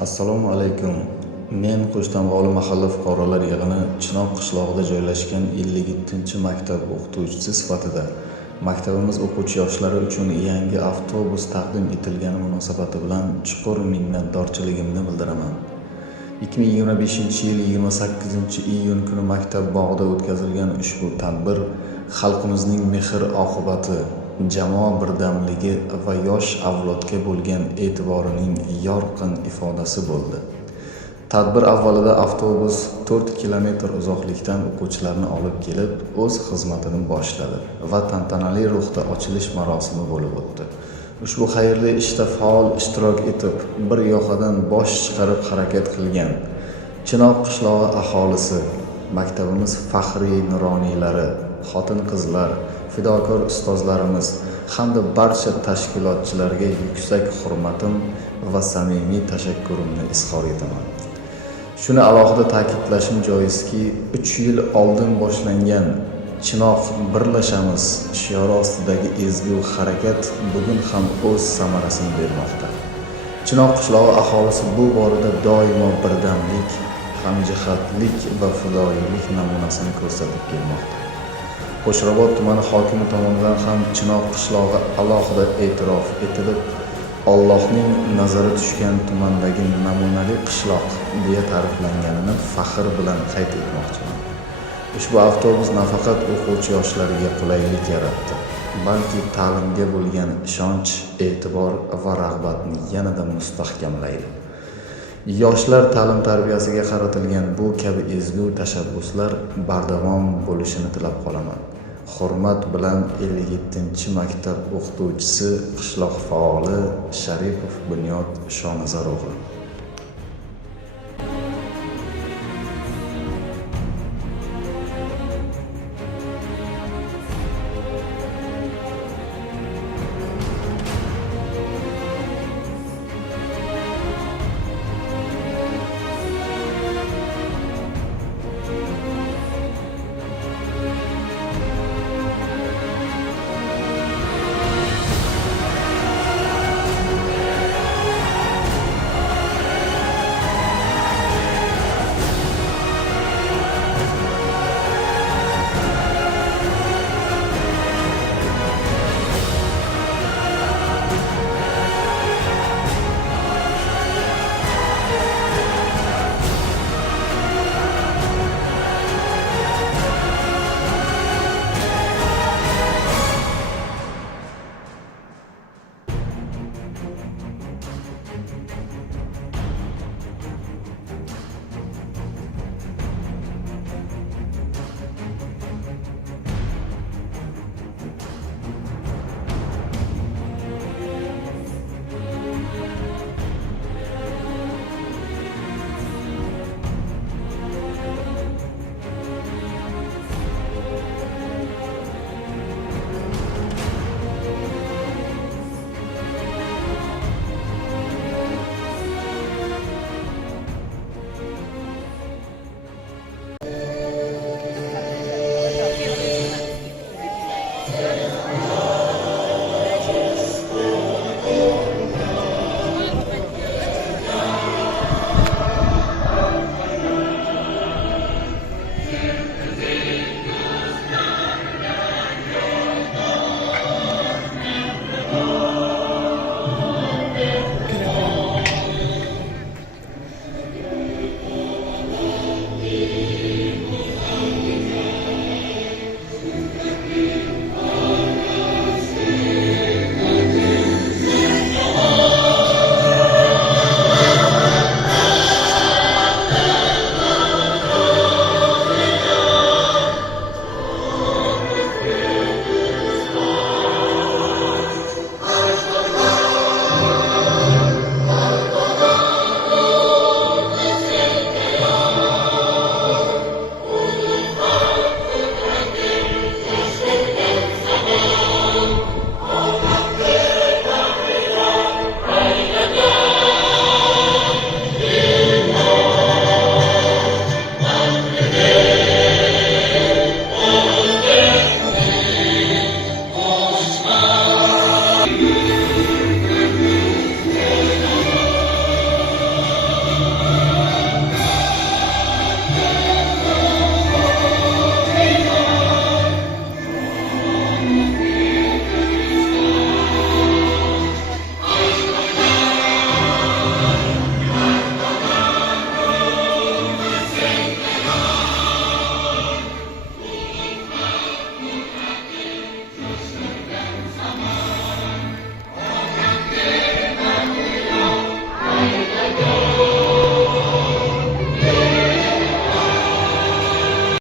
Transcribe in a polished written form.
Assalomu alaykum. Men Qo'shtamg'oli mahalla fuqarolar yig'ini Chinoq qishlog'ida joylashgan 57-maktab o'qituvchisi sifatida maktabimiz o'quvchi yoshlari uchun yangi avtobus taqdim etilgani munosabati bilan chuqur minnatdorchiligimni bildiraman. 2025-yil 28-iyun kuni maktab bog'ida o'tkazilgan ushbu tadbir xalqimizning mehr-oqibati, jamoa birdamligi va yosh avlodga bo'lgan e'tiborining yorqin ifodasi bo'ldi. Tadbir avvalida avtobus 4 kilometr uzoqlikdan o'quvchilarni olib kelib, o'z xizmatini boshladi va tantanali ruhda ochilish marosimi bo'lib o'tdi. Ushbu xayrli ishda faol ishtirok etib, bir yoqadan bosh chiqarib harakat qilgan Chinoq qishlog'i aholisi, maktabimiz faxriy nuroniylari, xotin-qizlar, fidokor ustozlarimiz hamda barcha tashkilotchilarga yuksak hurmatim va samimiy tashakkurimni izhor etaman. Shuni alohida ta'kidlashim joizki, 3 yil oldin boshlangan Chinoq birlashamiz shiori ostidagi ezgu harakat bugun ham o'z samarasini bermoqda. Chinoq qishlog'i aholisi bu borada doimo birdamlik, hamjihatlik va fidoyilik namunasini ko'rsatib kelmoqda. Qo'shrabot tumani hokimi tomonidan ham Chinoq qishlog'i alohida e'tirof etilib, Allohning nazari tushgan tumandagi namunali qishloq deya ta'riflanganini faxr bilan qayd etmoqchiman. Ushbu avtobus nafaqat o'quvchi yoshlarga qulaylik yaratdi, balki ta'limga bo'lgan ishonch, e'tibor va rag'batni yanada mustahkamlaydi. Yoshlar ta'lim-tarbiyasiga qaratilgan bu kabi ezgu tashabbuslar bardavom bo'lishini tilab qolaman. Hurmat bilan 57-maktab o'qituvchisi, qishloq faoli Sharipov Bunyod Shonazar o'g'li.